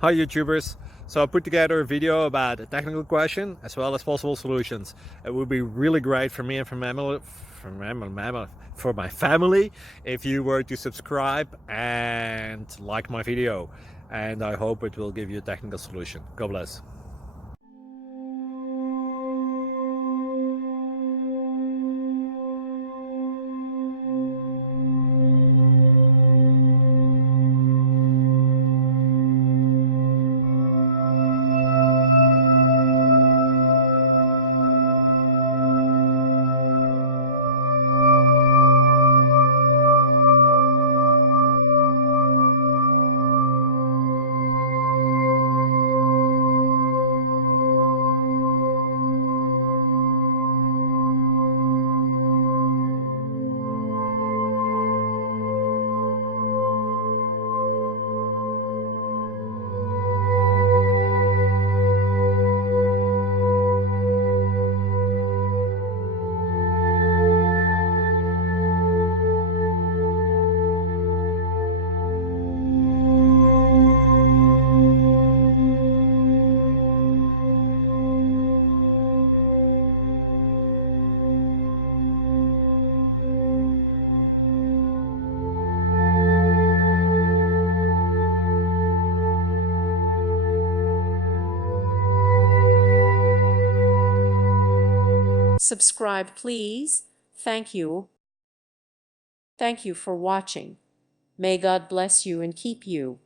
Hi YouTubers! So I put together a video about a technical question as well as possible solutions. It would be really great for me and for my family if you were to subscribe and like my video, and I hope it will give you a technical solution. God bless. Subscribe, please. Thank you. Thank you for watching. May God bless you and keep you.